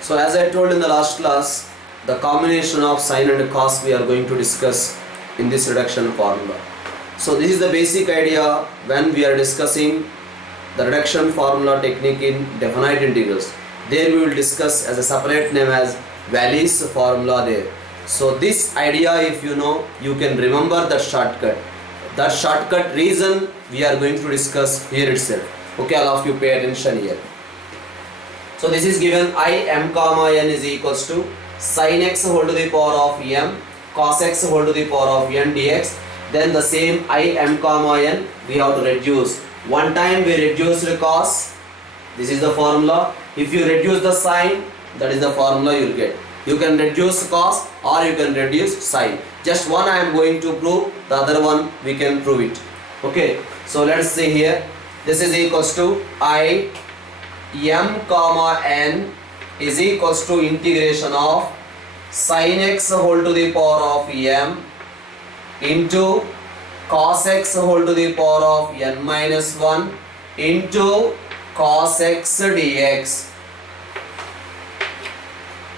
So as I told in the last class, the combination of sine and cos we are going to discuss in this reduction formula. So this is the basic idea when we are discussing the reduction formula technique in definite integrals. There we will discuss as a separate name as Wallis formula there. So this idea, if you know, you can remember that shortcut. That shortcut reason we are going to discuss here itself. Okay, all of you pay attention here. So this is given I m comma n is equals to sin x whole to the power of m cos x whole to the power of n dx. Then the same I m comma n we have to reduce. One time we reduce the cos. This is the formula. If you reduce the sin, that is the formula you will get. You can reduce cos or you can reduce sin. Just one I am going to prove, the other one we can prove it. Okay, so let's see here. This is equals to I m comma n is equals to integration of sin x whole to the power of m into cos x whole to the power of n minus 1 into cos x dx.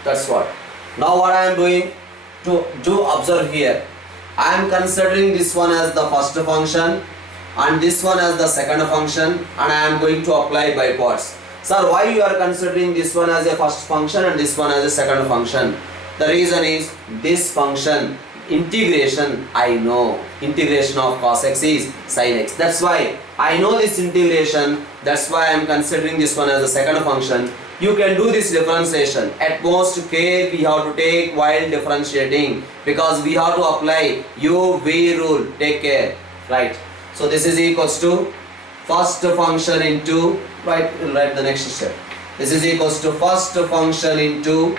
That's what. Now what I am doing to observe here, I am considering this one as the first function and this one as the second function, and I am going to apply by parts. Sir, why you are considering this one as a first function and this one as a second function? The reason is this function integration, I know integration of cos x is sin x. That's why I know this integration. That's why I am considering this one as a second function. You can do this differentiation. At most care we have to take while differentiating, because we have to apply u-v rule. Take care, right? So this is equals to first function into, write the next step. This is equals to first function into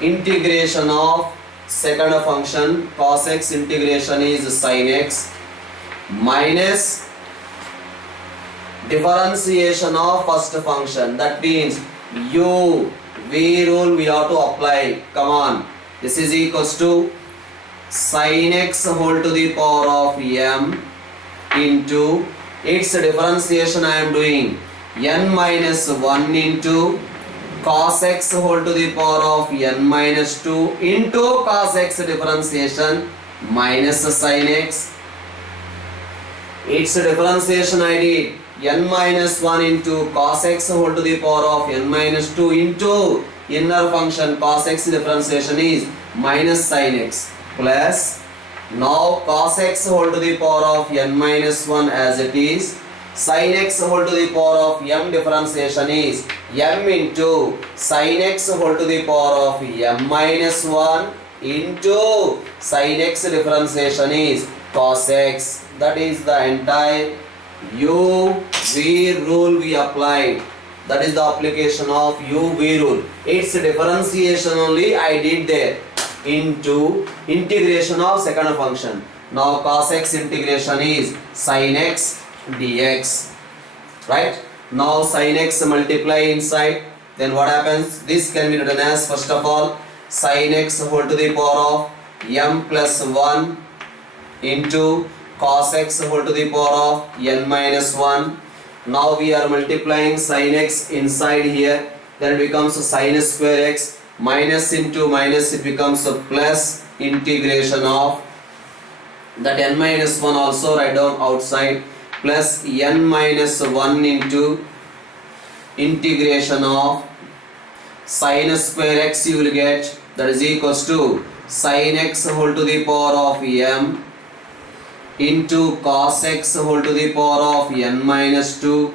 integration of second function cos x, integration is sin x, minus differentiation of first function. That means u v rule we have to apply. Come on, this is equals to sin x whole to the power of m into its differentiation I am doing n minus 1 into cos x whole to the power of n minus 2 into cos x differentiation minus sin x. Its differentiation I did n minus 1 into cos x whole to the power of n minus 2 into inner function cos x differentiation is minus sin x, plus now cos x whole to the power of n minus 1 as it is, sin x whole to the power of m differentiation is m into sin x whole to the power of m minus 1 into sin x differentiation is cos x. That is the entire u-v rule we applied. That is the application of u-v rule. Its differentiation only I did there into integration of second function. Now cos x integration is sin x dx, right? Now sin x multiply inside, then what happens? This can be written as, first of all, sin x whole to the power of m plus 1 into cos x whole to the power of n minus 1. Now we are multiplying sin x inside here, then it becomes sin square x, minus into minus it becomes a plus integration of that n minus 1 also write down outside, plus n minus 1 into integration of sin square x you will get, that is equals to sin x whole to the power of m into cos x whole to the power of n minus 2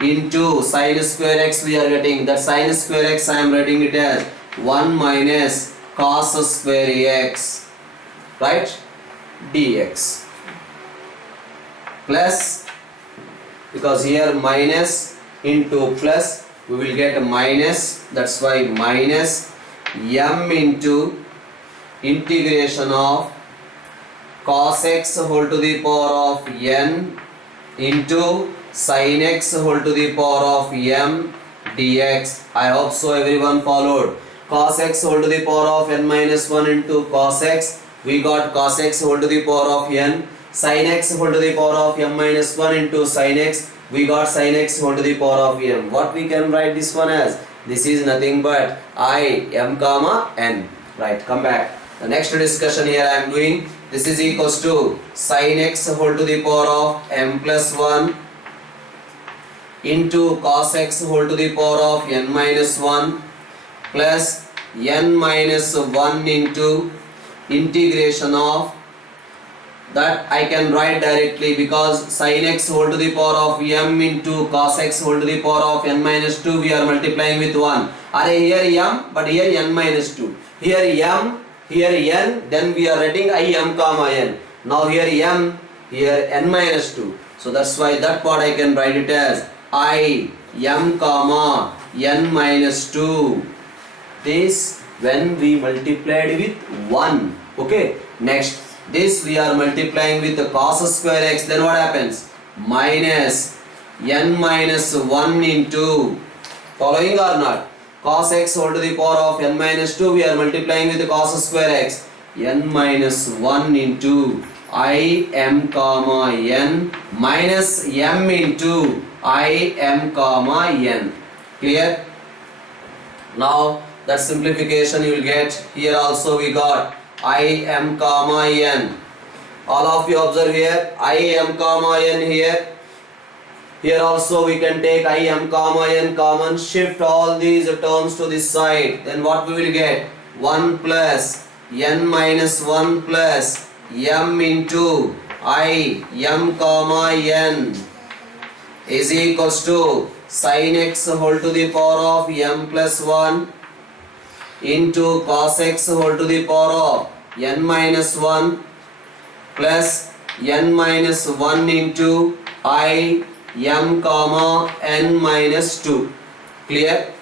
into sin square x we are getting, that sin square x I am writing it as 1 minus cos square x, right, dx, plus, because here minus into plus we will get minus, that's why minus m into integration of cos x whole to the power of n into sin x whole to the power of m dx. I hope so everyone followed. Cos x whole to the power of n minus 1 into cos x, we got cos x whole to the power of n sin x whole to the power of m minus 1 into sin x. We got sin x whole to the power of m. What we can write this one as? This is nothing but I m comma n. Right, come back. The next discussion here I am doing. This is equals to sin x whole to the power of m plus 1 into cos x whole to the power of n minus 1 plus n minus 1 into integration of that I can write directly, because sin x whole to the power of m into cos x whole to the power of n minus 2 we are multiplying with 1. Are here m, but here n minus 2. Here m, here n, then we are writing I m comma n. Now here m, here n minus 2. So that's why that part I can write it as I m comma n minus 2. This when we multiplied with 1. Okay. Next, this we are multiplying with the cos square x. Then what happens? Minus n minus 1 into, following or not? Cos x whole to the power of n minus 2 we are multiplying with the cos square x. N minus 1 into I m comma n minus m into I m comma n. Clear? Now that simplification you will get. Here also we got I m comma n. All of you observe here I m comma n here. Here also we can take I m comma n common, shift all these terms to this side. Then what we will get? 1 plus n minus 1 plus m into I m comma n is equals to sin x whole to the power of m plus 1 into cos x whole to the power of n minus 1 plus n minus 1 into I m comma n minus 2. Clear?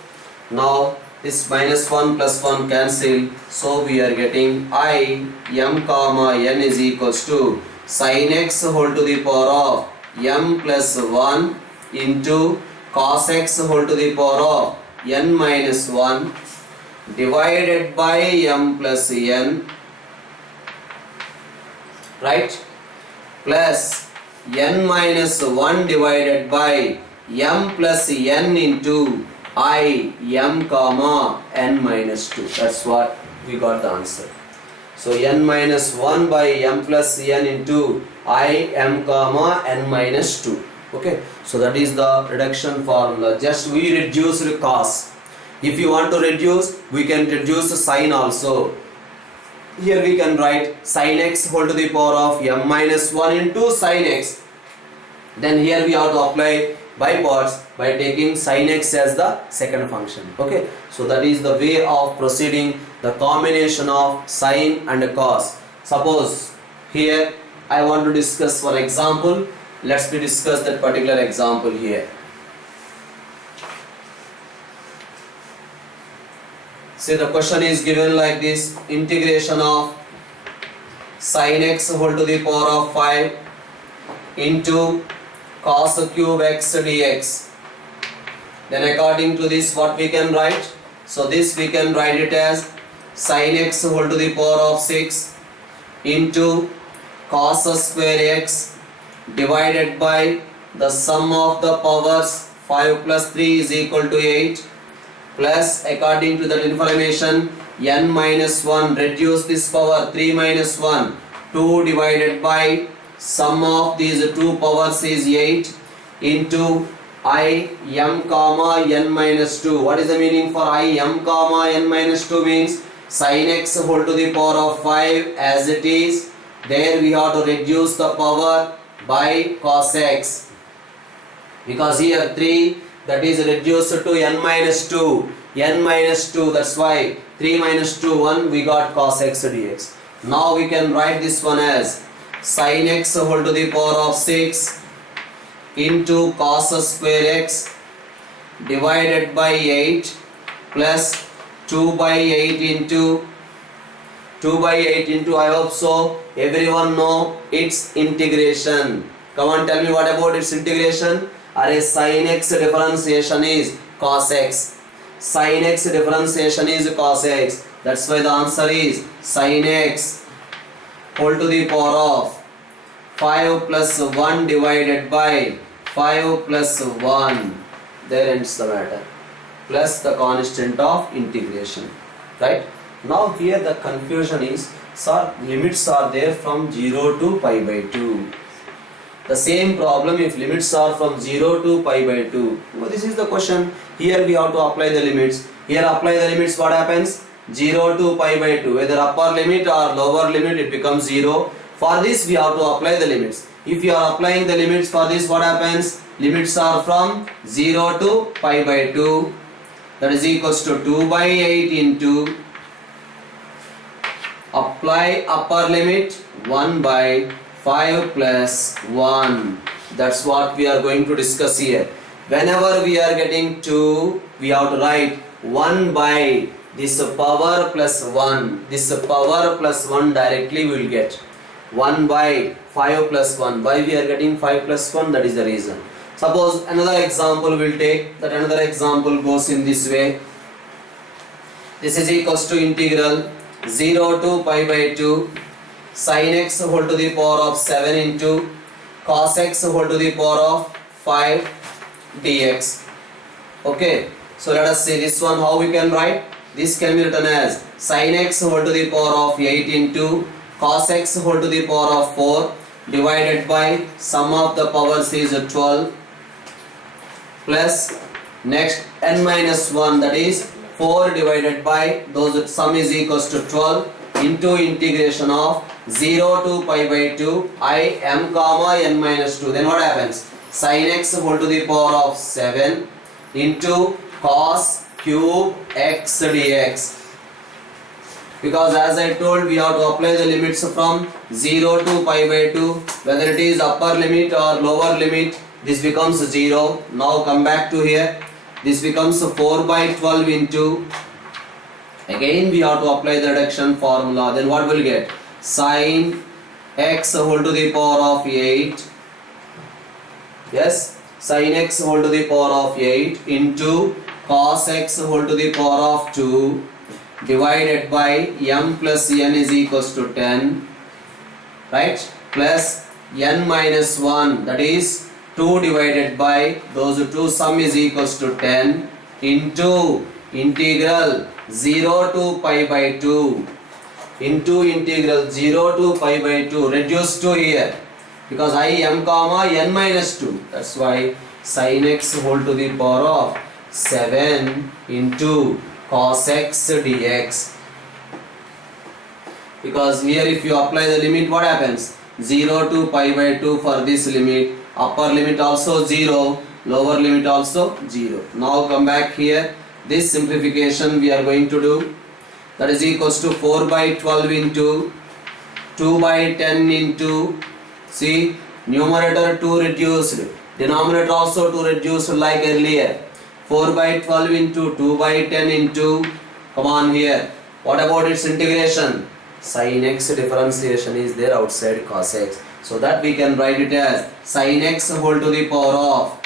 Now this minus 1 plus 1 cancel, so we are getting I m comma n is equals to sin x whole to the power of m plus 1 into cos x whole to the power of n minus 1 divided by m plus n, right, plus n minus 1 divided by m plus n into I m comma n minus 2. That's what we got the answer. So n minus 1 by m plus n into I m comma n minus 2. Okay, so that is the reduction formula. Just we reduced cos. If you want to reduce, we can reduce sin also. Here we can write sin x whole to the power of m minus 1 into sin x. Then here we have to apply by parts by taking sin x as the second function. Okay, so that is the way of proceeding the combination of sin and cos. Suppose here I want to discuss for example. Let's discuss that particular example here. See, the question is given like this: integration of sin x whole to the power of 5 into cos cube x dx. Then according to this, what we can write? So this we can write it as sin x whole to the power of 6 into cos square x divided by the sum of the powers 5 plus 3 is equal to 8, plus according to that information n minus 1, reduce this power 3 minus 1, 2 divided by sum of these two powers is 8 into I m comma n minus 2. What is the meaning for I m comma n minus 2? Means sin x whole to the power of 5 as it is. There we have to reduce the power by cos x, because here 3, that is reduced to n minus 2. N minus 2, that's why 3 minus 2, 1, we got cos x dx. Now we can write this one as sin x whole to the power of 6 into cos square x divided by 8 plus 2 by 8 into I hope so everyone know its integration. Come on, tell me what about its integration? Array sin x differentiation is cos x. Sin x differentiation is cos x. That's why the answer is sin x whole to the power of 5 plus 1 divided by 5 plus 1. There ends the matter. Plus the constant of integration. Right? Now here the confusion is, sir, limits are there from 0 to pi by 2. The same problem if limits are from 0 to pi by 2. Well, this is the question. Here we have to apply the limits. Here apply the limits, what happens? 0 to pi by 2. Whether upper limit or lower limit, it becomes 0. For this we have to apply the limits. If you are applying the limits for this, what happens? Limits are from 0 to pi by 2. That is equals to 2 by 8 into apply upper limit 1 by 5 plus 1. That's what we are going to discuss here. Whenever we are getting 2, we have to write 1 by this power plus 1. This power plus 1 directly we will get. 1 by 5 plus 1. Why we are getting 5 plus 1? That is the reason. Suppose another example we'll take. That another example goes in this way. This is equals to integral 0 to pi by 2 sin x whole to the power of 7 into cos x whole to the power of 5 dx. Okay, so let us see this one how we can write. This can be written as sin x whole to the power of 8 into cos x whole to the power of 4 divided by sum of the powers is 12 plus next n minus 1, that is 4 divided by those sum is equals to 12 into integration of 0 to pi by 2 I m comma n minus 2. Then what happens? Sin x whole to the power of 7 into cos cube x dx. Because as I told, we have to apply the limits from 0 to pi by 2. Whether it is upper limit or lower limit, this becomes 0. Now come back to here. This becomes 4 by 12 into, again we have to apply the reduction formula. Then what will get? Sin x whole to the power of 8. Yes, sin x whole to the power of 8 into cos x whole to the power of 2 divided by m plus n is equals to 10, right, plus n minus 1, that is 2 divided by those two sum is equals to 10 into integral 0 to pi by 2 into integral 0 to pi by 2, reduce to here because I m comma n minus 2, that's why sin x whole to the power of 7 into cos x dx. Because here if you apply the limit, what happens? 0 to pi by 2 for this limit, upper limit also 0, lower limit also 0. Now come back here, this simplification we are going to do, that is equals to 4 by 12 into 2 by 10 into, see, numerator 2 reduced, denominator also 2 reduced like earlier. 4 by 12 into 2 by 10 into, come on here, what about its integration? Sin x differentiation is there outside cos x. So that we can write it as sin x whole to the power of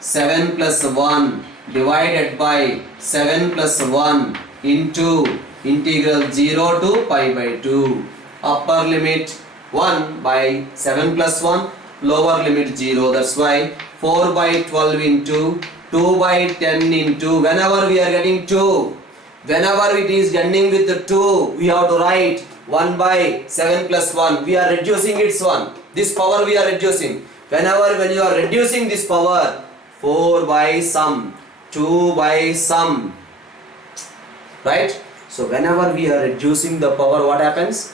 7 plus 1 divided by 7 plus 1 into integral 0 to pi by 2. Upper limit 1 by 7 plus 1, lower limit 0. That's why 4 by 12 into 2 by 10 into, whenever we are getting 2, whenever it is ending with the 2, we have to write 1 by 7 plus 1. We are reducing its 1. This power we are reducing. When you are reducing this power, 4 by sum, 2 by sum. Right? So whenever we are reducing the power, what happens?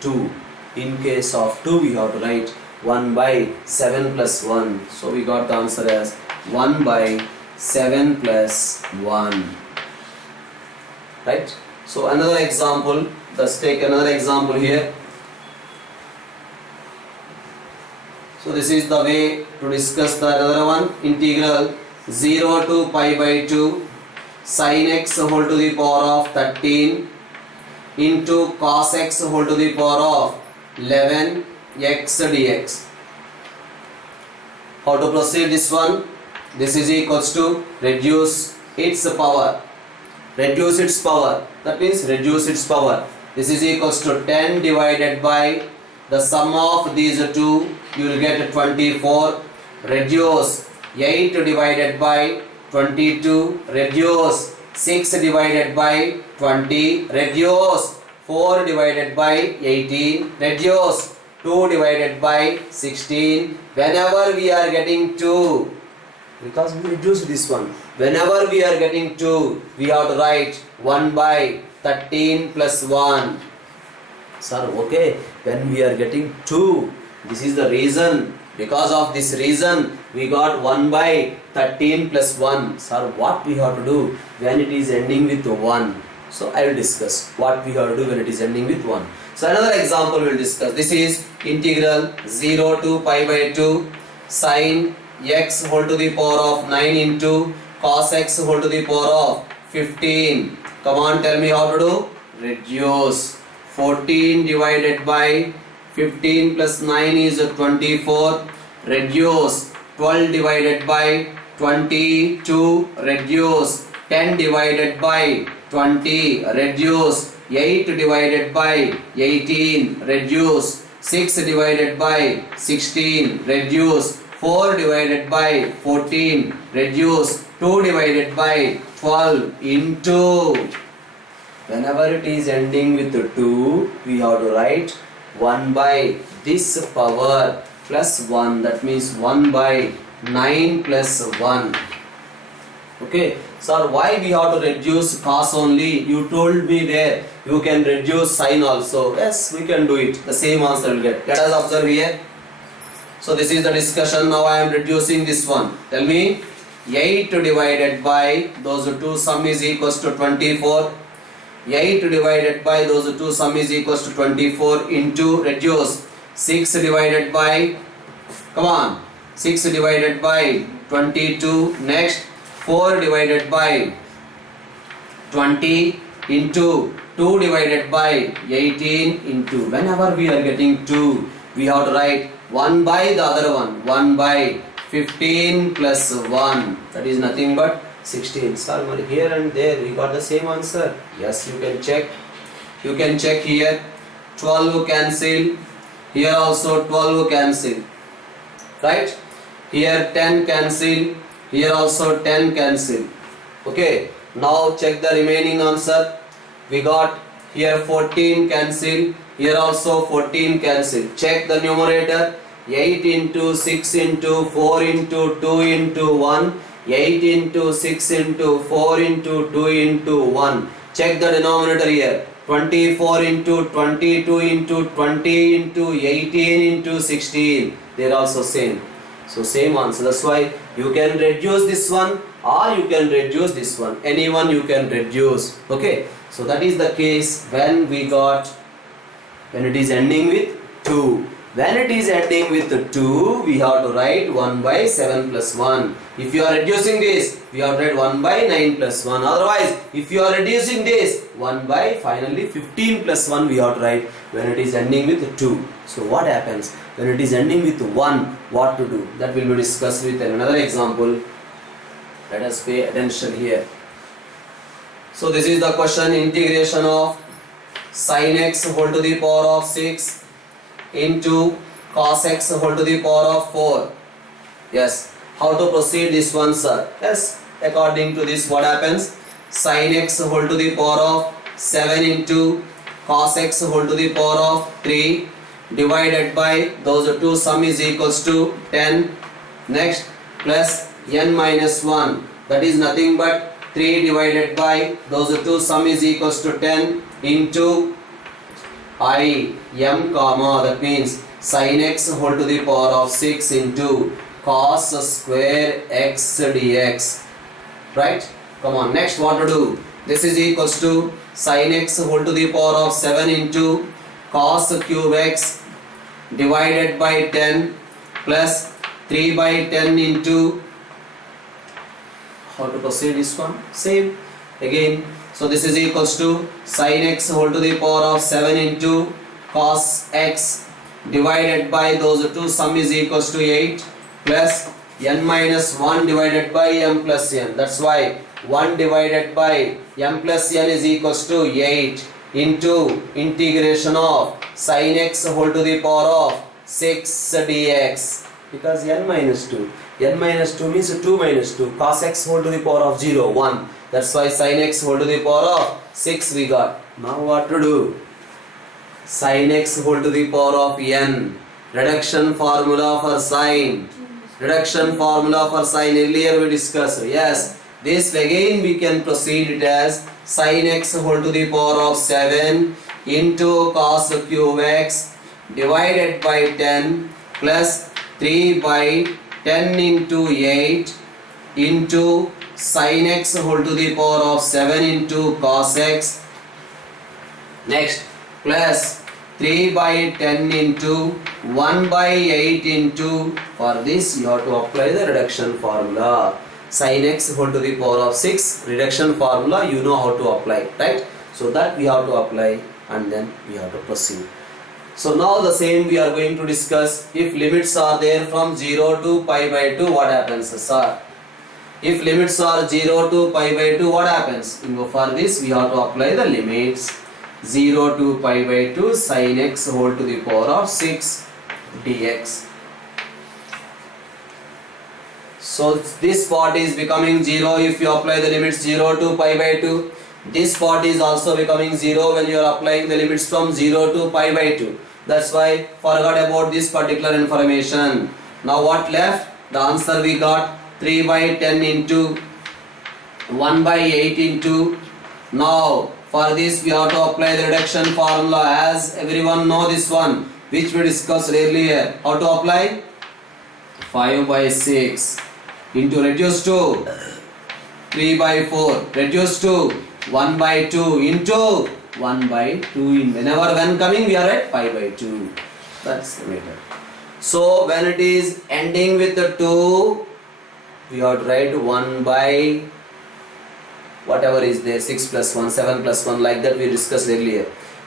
2. In case of 2, we have to write 1 by 7 plus 1. So we got the answer as 1 by 7 plus 1. Right? So another example, let's take another example here. So this is the way to discuss the other one. Integral 0 to pi by 2 sin x whole to the power of 13 into cos x whole to the power of 11 x dx. How to proceed this one? This is equals to reduce its power. Reduce its power. That means reduce its power. This is equals to 10 divided by the sum of these two, you will get 24. Reduce 8 divided by 22, reduce 6 divided by 20, reduce 4 divided by 18, reduce 2 divided by 16. Whenever we are getting 2, because we reduce this one, whenever we are getting 2, we have to write 1 by 13 plus 1. Sir, okay, when we are getting 2, this is the reason. Because of this reason, we got 1 by 13 plus 1. Sir, what we have to do when it is ending with 1? So I will discuss what we have to do when it is ending with 1. So another example we will discuss. This is integral 0 to pi by 2 sin x whole to the power of 9 into cos x whole to the power of 15. Come on, tell me how to do. Reduce 14 divided by 15 plus 9 is 24. Reduce 12 divided by 22. Reduce 10 divided by 20. Reduce 8 divided by 18. Reduce 6 divided by 16. Reduce 4 divided by 14. Reduce 2 divided by 12 into. Whenever it is ending with 2, we have to write 1 by this power plus 1, that means 1 by 9 plus 1. Okay, sir, why we have to reduce cos only? You told me there you can reduce sin also. Yes, we can do it. The same answer will get. Let us observe here. So this is the discussion. Now I am reducing this one. Tell me, 8 divided by those two sum is equals to 24. 8 divided by those two sum is equals to 24 into reduce 6 divided by, come on, 6 divided by 22. Next 4 divided by 20 into 2 divided by 18 into. Whenever we are getting 2, we have to write 1 by the other one, 1 by 15 plus 1, that is nothing but 16. Sir, here and there we got the same answer. Yes, you can check. You can check here. 12 cancel. Here also 12 cancel. Right? Here 10 cancel. Here also 10 cancel. Okay. Now check the remaining answer. We got here 14 cancel. Here also 14 cancel. Check the numerator. 8 into 6 into 4 into 2 into 1. 8 into 6 into 4 into 2 into 1. Check the denominator here. 24 into 22 into 20 into 18 into 16. They are also same. So same answer. That's why you can reduce this one or you can reduce this one. Anyone you can reduce. Okay. So that is the case when we got, when it is ending with 2. When it is ending with 2, we have to write 1 by 7 plus 1. If you are reducing this, we have to write 1 by 9 plus 1. Otherwise, if you are reducing this, 1 by finally 15 plus 1 we have to write when it is ending with 2. So what happens? When it is ending with 1, what to do? That will be discussed with another example. Let us pay attention here. So this is the question, integration of sin x whole to the power of 6 into cos x whole to the power of 4. Yes. How to proceed this one, sir? Yes. According to this, what happens? Sin x whole to the power of 7 into cos x whole to the power of 3 divided by those two sum is equals to 10. Next, plus n minus 1. That is nothing but 3 divided by those two sum is equals to 10 into I m comma, that means sin x whole to the power of 6 into cos square x dx. Right? Come on, next what to do? This is equals to sin x whole to the power of 7 into cos cube x divided by 10 plus 3 by 10 into, how to proceed this one? Same again. So this is equals to sin x whole to the power of 7 into cos x divided by those two sum is equals to 8 plus n minus 1 divided by m plus n. That's why 1 divided by m plus n is equals to 8. into integration of sin x whole to the power of 6 dx, because n minus 2. n minus 2 means 2 minus 2. Cos x whole to the power of 0, 1. That's why sin x whole to the power of 6 we got. Now what to do? Sin x whole to the power of n. Reduction formula for sine. Reduction formula for sine. Earlier we discussed. Yes. This again we can proceed it as sin x whole to the power of 7 into cos cube x divided by 10 plus 3 by 10 into 8 into sin x whole to the power of 7 into cos x. Next, plus 3 by 10 into 1 by 8 into, for this you have to apply the reduction formula. Sin x whole to the power of 6, reduction formula you know how to apply, right? So that we have to apply and then we have to proceed. So now the same we are going to discuss. If limits are there from 0 to pi by 2, what happens, sir? If limits are 0 to pi by 2, what happens? For this we have to apply the limits. 0 to pi by 2 sin x whole to the power of 6 dx. So this part is becoming 0 if you apply the limits 0 to pi by 2. This part is also becoming 0 when you are applying the limits from 0 to pi by 2. That's why forgot about this particular information. Now what left? The answer we got 3 by 10 into 1 by 8 into. Now for this we have to apply the reduction formula, as everyone know this one which we discussed earlier. How to apply? 5 by 6 into reduce to 3 by 4 reduce to 1 by 2 into 1 by 2 in when coming we are at pi by 2. That's the method. So when it is ending with the 2, we have to write 1 by whatever is there, 6 plus 1, 7 plus 1, like that we discussed earlier.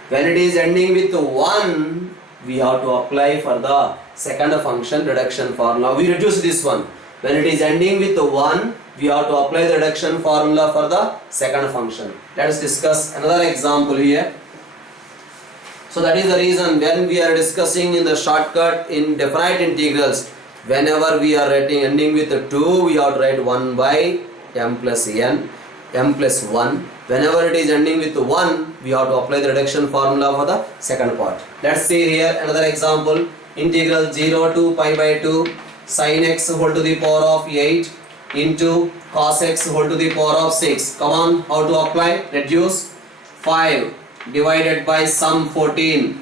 When it is ending with 1, we have to apply for the second function reduction formula. We reduce this one. When it is ending with 1, we have to apply the reduction formula for the second function. Let us discuss another example here. So that is the reason when we are discussing in the shortcut in definite integrals, whenever we are writing ending with 2, we have to write 1 by m plus n, m plus 1. Whenever it is ending with 1, we have to apply the reduction formula for the second part. Let's see here another example. Integral 0 to pi by 2 sin x whole to the power of 8 into cos x whole to the power of 6. Come on, how to apply? Reduce 5 divided by sum 14.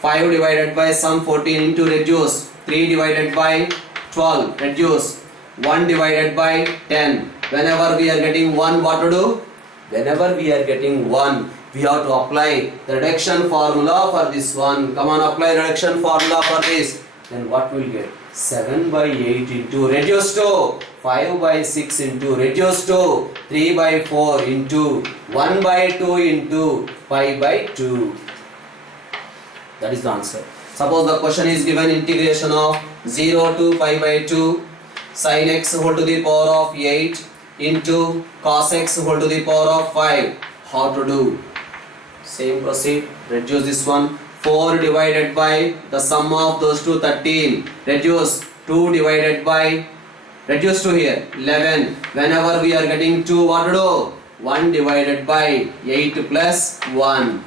5 divided by sum 14 into reduce 3 divided by 12 reduce 1 divided by 10. Whenever we are getting 1, what to do? Whenever we are getting 1, we have to apply the reduction formula for this one. Come on, apply reduction formula for this. Then what will get? 7 by 8 into reduce to 5 by 6 into reduce to 3 by 4 into 1 by 2 into 5 by 2. That is the answer. Suppose the question is given integration of 0 to pi by 2 sin x whole to the power of 8 into cos x whole to the power of 5. How to do? Same proceed. Reduce this one. 4 divided by the sum of those two 13. Reduce 2 divided by, reduce to here 11. Whenever we are getting 2, what to do? 1 divided by 8 plus 1.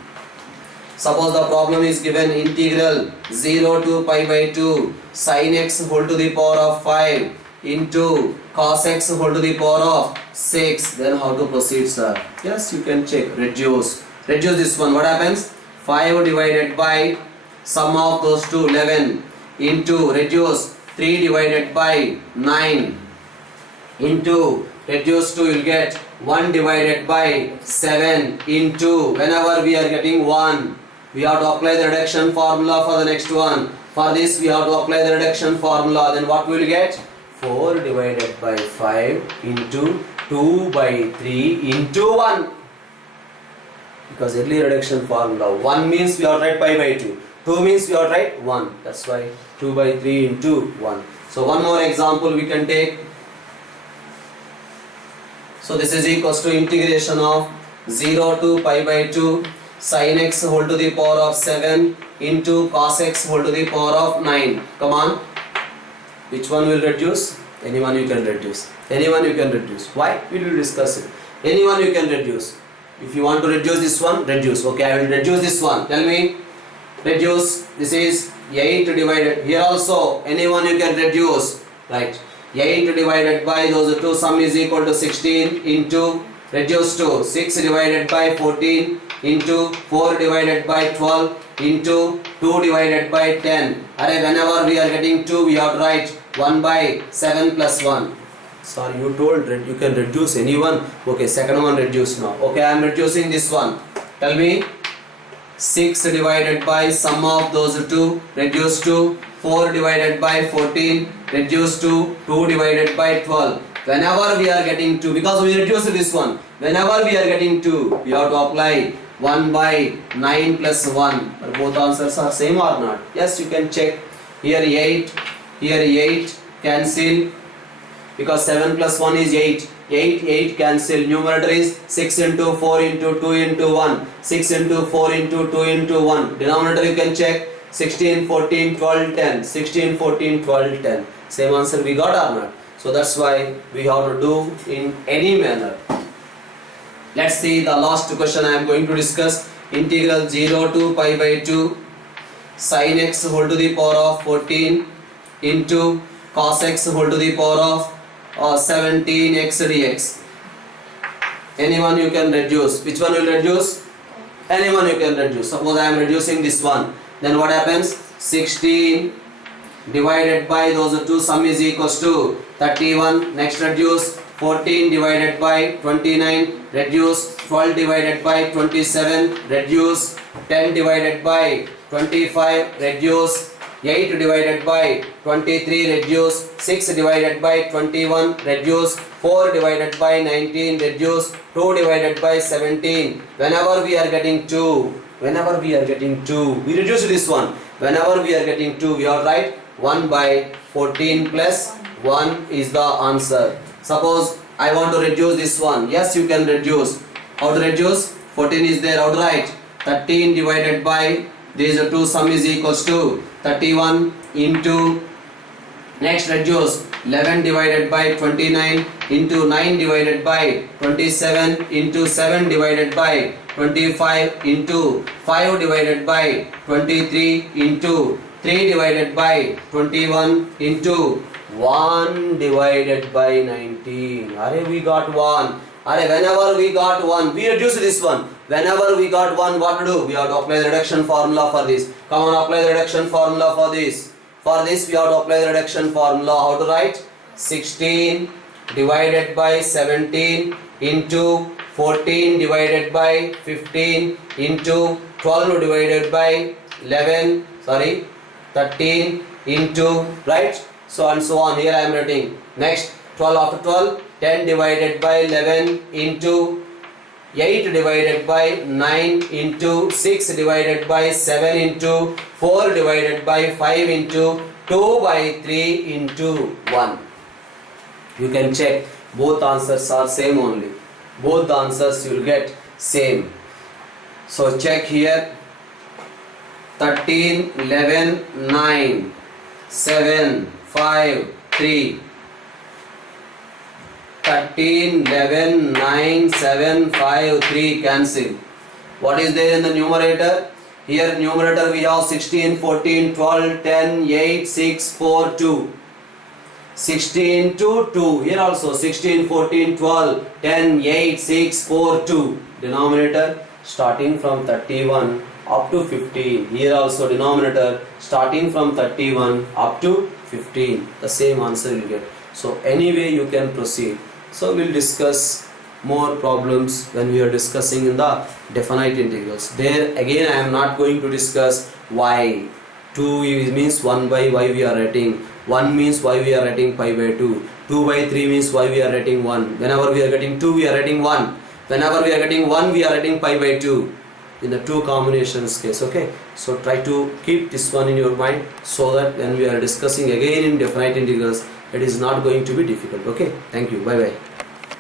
Suppose the problem is given integral 0 to pi by 2 sin x whole to the power of 5 into cos x whole to the power of 6. Then how to proceed, sir? Yes, you can check. Reduce this one. What happens? 5 divided by sum of those two 11 into reduce 3 divided by 9 into reduce to, you'll get 1 divided by 7 into, whenever we are getting 1, we have to apply the reduction formula for the next one. For this we have to apply the reduction formula. Then what we will get? 4 divided by 5 into 2 by 3 into 1. Because early reduction formula, 1 means we have to write pi by 2. 2 means we have to write 1. That's why 2 by 3 into 1. So one more example we can take. So this is equals to integration of 0 to pi by 2 sin x whole to the power of 7 into cos x whole to the power of 9. Come on. Which one will reduce? Anyone you can reduce. Anyone you can reduce. Why? We will discuss it. Anyone you can reduce. If you want to reduce this one, reduce. Okay, I will reduce this one. Tell me. Reduce. This is 8 divided. Here also, anyone you can reduce. Right. 8 divided by those two, sum is equal to 16 into, reduce to 6 divided by 14 into 4 divided by 12 into 2 divided by 10. Array, whenever we are getting 2, we have to write 1 by 7 plus 1. Sorry, you told you can reduce anyone. Okay, second one reduce now. Okay, I am reducing this one. Tell me. 6 divided by sum of those two, reduce to 4 divided by 14, reduce to 2 divided by 12. Whenever we are getting 2, because we reduce this one, whenever we are getting 2, we have to apply 1 by 9 plus 1. But both answers are same or not? Yes, you can check. Here 8, here 8, cancel. Because 7 plus 1 is 8. 8 cancel. Numerator is 6 into 4 into 2 into 1. 6 into 4 into 2 into 1. Denominator you can check. 16, 14, 12, 10. 16, 14, 12, 10. Same answer we got or not? So that's why we have to do in any manner. Let's see the last question I am going to discuss. Integral 0 to pi by 2 sin x whole to the power of 14 into cos x whole to the power of 17x dx. Anyone you can reduce. Which one will reduce? Anyone you can reduce. Suppose I am reducing this one. Then what happens? 16 divided by those two, sum is equals to 31. Next reduce. 14 divided by 29. Reduce. 12 divided by 27. Reduce. 10 divided by 25. Reduce. 8 divided by 23, reduce. 6 divided by 21, reduce. 4 divided by 19, reduce. 2 divided by 17. Whenever we are getting 2, we reduce this one. Whenever we are getting 2, we are write 1 by 14 plus 1 is the answer. Suppose I want to reduce this one. Yes, you can reduce. How to reduce? 14 is there. How to write? 13 divided by these two, sum is equals to 31 into, next reduce, 11 divided by 29 into 9 divided by 27 into 7 divided by 25 into 5 divided by 23 into 3 divided by 21 into 1 divided by 19. Array, we got 1. Array, whenever we got 1, we reduce this one. Whenever we got 1, what to do? We have to apply the reduction formula for this. Come on, apply the reduction formula for this. For this, we have to apply the reduction formula. How to write? 16 divided by 17 into 14 divided by 15 into 12 divided by 13 into, right? So and so on. Here I am writing. Next, 12 after 12, 10 divided by 11 into 8 divided by 9 into 6 divided by 7 into 4 divided by 5 into 2 by 3 into 1. You can check. Both answers are same only. Both the answers you will get same. So check here. 13, 11, 9, 7, 5, 3. 13, 11, 9, 7, 5, 3 cancel. What is there in the numerator? Here numerator we have 16, 14, 12, 10, 8, 6, 4, 2. 16 to 2. Here also 16, 14, 12, 10, 8, 6, 4, 2. Denominator starting from 31 up to 15. Here also denominator starting from 31 up to 15. The same answer you get. So anyway you can proceed. So we'll discuss more problems when we are discussing in the definite integrals. There again I am not going to discuss why. 2 means 1 by y we are writing. 1 means y we are writing pi by 2. 2 by 3 means y we are writing 1. Whenever we are getting 2 we are writing 1. Whenever we are getting 1 we are writing pi by 2. In the two combinations case, okay. So try to keep this one in your mind so that when we are discussing again in definite integrals, it is not going to be difficult. Okay. Thank you. Bye bye.